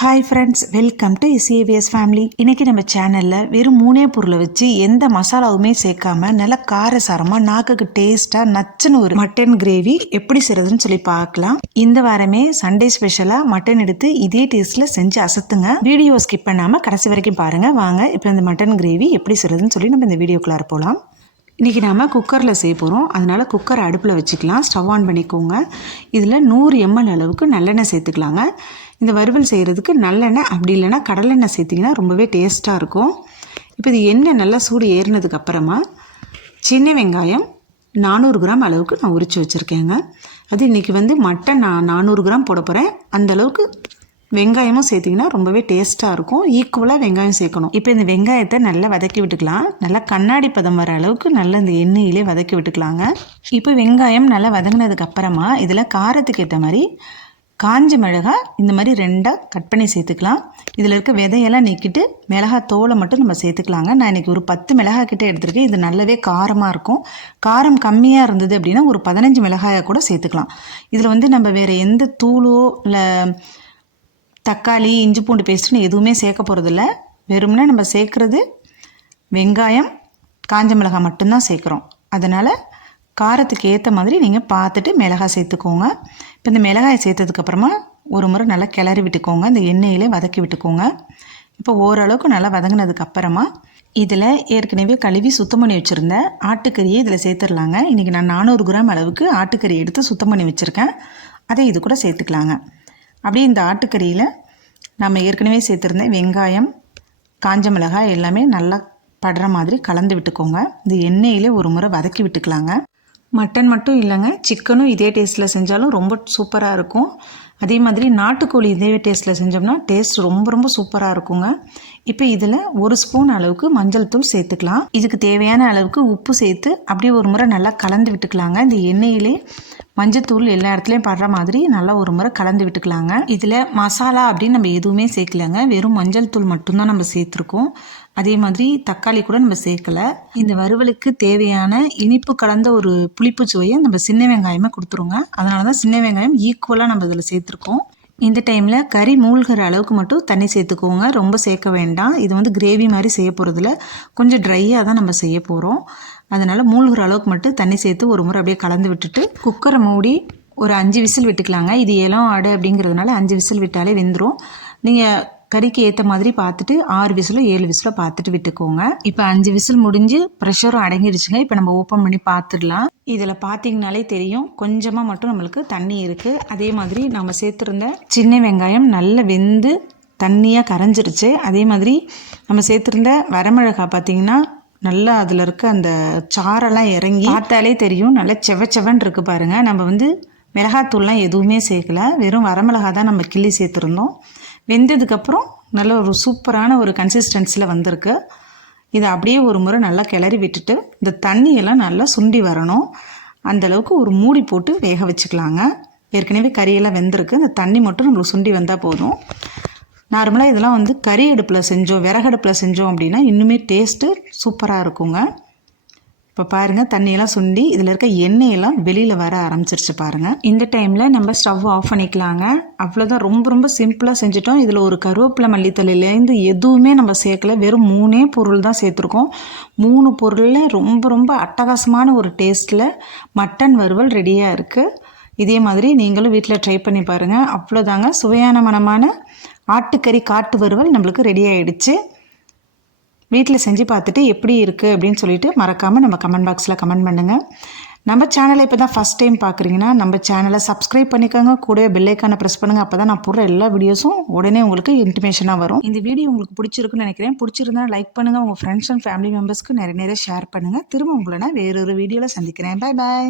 Hi friends welcome to ECAVS family இன்றைக்கி நம்ம சேனலில் வெறும் மூணே பொருளை வச்சு எந்த மசாலாவுமே சேர்க்காம நல்ல காரசாரமாக நாக்குக்கு டேஸ்ட்டாக நச்சுன்னு ஒரு மட்டன் கிரேவி எப்படி செய்கிறதுன்னு சொல்லி பார்க்கலாம். இந்த வாரமே சண்டே ஸ்பெஷலாக மட்டன் எடுத்து இதே டேஸ்ட்டில் செஞ்சு அசத்துங்க. வீடியோ ஸ்கிப் பண்ணாமல் கடைசி வரைக்கும் பாருங்கள் வாங்க இப்போ இந்த மட்டன் கிரேவி எப்படி செய்கிறதுன்னு சொல்லி நம்ம இந்த வீடியோக்குள்ளார போகலாம் இன்றைக்கி நாம் குக்கரில் செய்ய போகிறோம் அதனால் குக்கரை அடுப்பில் வச்சுக்கலாம். ஸ்டவ் ஆன் பண்ணிக்கோங்க. இதில் நூறு எம்எல் அளவுக்கு நல்லெண்ணெய் சேர்த்துக்கலாங்க. இந்த வறுவல் செய்கிறதுக்கு நல்லெண்ணெய் அப்படி இல்லைன்னா கடலெண்ணெய் சேர்த்திங்கன்னா ரொம்பவே டேஸ்ட்டாக இருக்கும். இப்போ இது எண்ணெய் நல்லா சூடு ஏறினதுக்கு அப்புறமா சின்ன வெங்காயம் நானூறு கிராம் அளவுக்கு நான் உரித்து வச்சுருக்கேங்க. அது இன்றைக்கி வந்து மட்டன் நான் நானூறு கிராம் போட போகிறேன் அந்தளவுக்கு வெங்காயமும் சேர்த்திங்கன்னா ரொம்பவே டேஸ்ட்டாக இருக்கும். ஈக்குவலாக வெங்காயம் சேர்க்கணும். இப்போ இந்த வெங்காயத்தை நல்லா வதக்கி விட்டுக்கலாம். நல்லா கண்ணாடி பதம் வர அளவுக்கு நல்லா இந்த எண்ணெயிலே வதக்கி விட்டுக்கலாங்க. இப்போ வெங்காயம் நல்லா வதங்கினதுக்கு அப்புறமா இதில் காரத்துக்கு ஏற்ற மாதிரி காஞ்ச மிளகாய் இந்த மாதிரி ரெண்டாக கட் பண்ணி சேர்த்துக்கலாம். இதில் இருக்க விதையெல்லாம் நீக்கிட்டு மிளகாய் தோலை மட்டும் நம்ம சேர்த்துக்கலாங்க. நான் இன்றைக்கி ஒரு பத்து மிளகாய் கிட்டே எடுத்துருக்கேன். இது நல்லாவே காரமாக இருக்கும். காரம் கம்மியாக இருந்தது அப்படின்னா ஒரு பதினஞ்சு மிளகாயை கூட சேர்த்துக்கலாம். இதில் வந்து நம்ம வேறு எந்த தூளோ இல்லை தக்காளி இஞ்சி பூண்டு பேஸ்ட்டுன்னு எதுவுமே சேர்க்க போகிறதில்ல வெறும்னா நம்ம சேர்க்குறது வெங்காயம் காஞ்ச மிளகாய் மட்டும்தான் சேர்க்குறோம். அதனால் காரத்துக்கு ஏற்ற மாதிரி நீங்கள் பார்த்துட்டு மிளகாய் சேர்த்துக்கோங்க. இப்போ இந்த மிளகாயை சேர்த்ததுக்கப்புறமா ஒரு முறை நல்லா கிளறி விட்டுக்கோங்க. இந்த எண்ணெயிலே வதக்கி விட்டுக்கோங்க. இப்போ ஓரளவுக்கு நல்லா வதங்கினதுக்கு அப்புறமா இதில் ஏற்கனவே கழுவி சுத்தம் பண்ணி வச்சுருந்த ஆட்டுக்கறியை இதில் சேர்த்துடலாங்க. இன்றைக்கி நான் நானூறு கிராம் அளவுக்கு ஆட்டுக்கறி எடுத்து சுத்தம் பண்ணி வச்சுருக்கேன். அதை இது கூட சேர்த்துக்கலாங்க. அப்படியே இந்த ஆட்டுக்கறியில் நம்ம ஏற்கனவே சேர்த்துருந்த வெங்காயம் காஞ்ச மிளகாய் எல்லாமே நல்லா படுற மாதிரி கலந்து விட்டுக்கோங்க. இந்த எண்ணெயிலே ஒரு முறை வதக்கி விட்டுக்கலாங்க. மட்டன் மட்டும் இல்லைங்க சிக்கனும் இதே டேஸ்ட்டில் செஞ்சாலும் ரொம்ப சூப்பராக இருக்கும். அதே மாதிரி நாட்டுக்கோழி இதே டேஸ்ட்டில் செஞ்சோம்னா டேஸ்ட் ரொம்ப ரொம்ப சூப்பராக இருக்குங்க. இப்போ இதில் ஒரு ஸ்பூன் அளவுக்கு மஞ்சள் தூள் சேர்த்துக்கலாம். இதுக்கு தேவையான அளவுக்கு உப்பு சேர்த்து அப்படியே ஒரு முறை நல்லா கலந்து விட்டுக்கலாங்க. இந்த எண்ணெயிலே மஞ்சத்தூள் எல்லா இடத்துலையும் படுற மாதிரி நல்லா ஒரு முறை கலந்து விட்டுக்கலாங்க. இதில் மசாலா அப்படின்னு நம்ம எதுவுமே சேர்க்கலங்க. வெறும் மஞ்சள் தூள் மட்டும்தான் நம்ம சேர்த்துருக்கோம். அதே மாதிரி தக்காளி கூட நம்ம சேர்க்கல. இந்த வறுவலுக்கு தேவையான இனிப்பு கலந்த ஒரு புளிப்பு சுவையை நம்ம சின்ன வெங்காயமே கொடுத்துருங்க. அதனால தான் சின்ன வெங்காயம் ஈக்குவலாக நம்ம இதில் சேர்த்துருக்கோம். இந்த டைமில் கறி மூழ்கிற அளவுக்கு மட்டும் தண்ணி சேர்த்துக்கோங்க. ரொம்ப சேர்க்க வேண்டாம். இது வந்து கிரேவி மாதிரி செய்ய போகிறதுல கொஞ்சம் ட்ரையாக தான் நம்ம செய்ய போகிறோம் அதனால் மூழ்கிற அளவுக்கு மட்டும் தண்ணி சேர்த்து ஒரு முறை அப்படியே கலந்து விட்டுட்டு குக்கரை மூடி ஒரு அஞ்சு விசில் விட்டுக்கலாங்க. இது இளம் ஆடு அப்படிங்கிறதுனால அஞ்சு விசில் விட்டாலே வெந்துடும் நீங்கள் கறிக்கு ஏற்ற மாதிரி பார்த்துட்டு ஆறு விசிலோ ஏழு விசிலோ பார்த்துட்டு விட்டுக்கோங்க. இப்போ அஞ்சு விசில் முடிஞ்சு ப்ரெஷரும் அடங்கிடுச்சுங்க இப்போ நம்ம ஓப்பன் பண்ணி பார்த்துடலாம். இதில் பார்த்தீங்கனாலே தெரியும். கொஞ்சமாக மட்டும் நம்மளுக்கு தண்ணி இருக்குது அதே மாதிரி நம்ம சேர்த்துருந்த சின்ன வெங்காயம் நல்ல வெந்து தண்ணியாக கரைஞ்சிருச்சு. அதே மாதிரி நம்ம சேர்த்துருந்த வரமிளகாய் பார்த்தீங்கன்னா நல்லா அதில் இருக்க அந்த சாரெல்லாம் இறங்கி பார்த்தாலே தெரியும். நல்லா செவ செவன் இருக்குது பாருங்கள் நம்ம வந்து மிளகாத்தூள்லாம் எதுவுமே சேர்க்கல. வெறும் வரமிளகா தான் நம்ம கிள்ளி சேர்த்துருந்தோம். வெந்ததுக்கப்புறம் நல்ல ஒரு சூப்பரான ஒரு கன்சிஸ்டன்சியில் வந்திருக்கு. இதை அப்படியே ஒரு முறை நல்லா கிளறி விட்டுட்டு இந்த தண்ணியெல்லாம் நல்லா சுண்டி வரணும். அந்தளவுக்கு ஒரு மூடி போட்டு வேக வச்சுக்கலாங்க. ஏற்கனவே கறியெல்லாம் வெந்திருக்கு. இந்த தண்ணி மட்டும் நம்மளுக்கு சுண்டி வந்தால் போதும். நார்மலாக இதெல்லாம் வந்து கறி அடுப்பில் செஞ்சோம் விறகடுப்பில் செஞ்சோம் அப்படின்னா இன்னுமே டேஸ்ட்டு சூப்பராக இருக்குங்க. இப்போ பாருங்கள் தண்ணியெல்லாம் சுண்டி இதில் இருக்க எண்ணெயெல்லாம் வெளியில் வர ஆரம்பிச்சிருச்சு பாருங்கள் இந்த டைமில் நம்ம ஸ்டவ் ஆஃப் பண்ணிக்கலாங்க. அவ்வளோதான் ரொம்ப ரொம்ப சிம்பிளாக செஞ்சுட்டோம். இதில் ஒரு கருவேப்பிலை மல்லித்தலையிலேருந்து எதுவுமே நம்ம சேர்க்கல. வெறும் மூணே பொருள் தான் சேர்த்துருக்கோம். மூணு பொருளில் ரொம்ப ரொம்ப அட்டகாசமான ஒரு டேஸ்ட்டில் மட்டன் வறுவல் ரெடியாக இருக்குது இதே மாதிரி நீங்களும் வீட்டில் ட்ரை பண்ணி பாருங்கள் அவ்வளோதாங்க சுவையான மனமான ஆட்டுக்கறி காட்டு வறுவல் நம்மளுக்கு ரெடி ஆகிடுச்சு வீட்டில் செஞ்சு பார்த்துட்டு எப்படி இருக்குது அப்படின்னு சொல்லிட்டு மறக்காமல் நம்ம கமெண்ட் பாக்ஸில் கமெண்ட் பண்ணுங்கள் நம்ம சேனலை இப்போ தான் ஃபஸ்ட் டைம் பார்க்குறீங்கன்னா நம்ம சேனலை சப்ஸ்கிரைப் பண்ணிக்கோங்க. கூட பெல்லைக்கானை ப்ரெஸ் பண்ணுங்கள் அப்போ தான் நான் போடுற எல்லா வீடியோஸும் உடனே உங்களுக்கு இன்டிமேஷனாக வரும். இந்த வீடியோ உங்களுக்கு பிடிச்சிருக்குன்னு நினைக்கிறேன். பிடிச்சிருந்தா லைக் பண்ணுங்கள் உங்கள் ஃப்ரெண்ட்ஸ் அண்ட் ஃபேமிலி மெம்பர்ஸ்க்கு நிறைய நிறைய ஷேர் பண்ணுங்கள் திரும்ப உங்களை நான் வேறொரு வீடியோவில் சந்திக்கிறேன். பாய் பாய்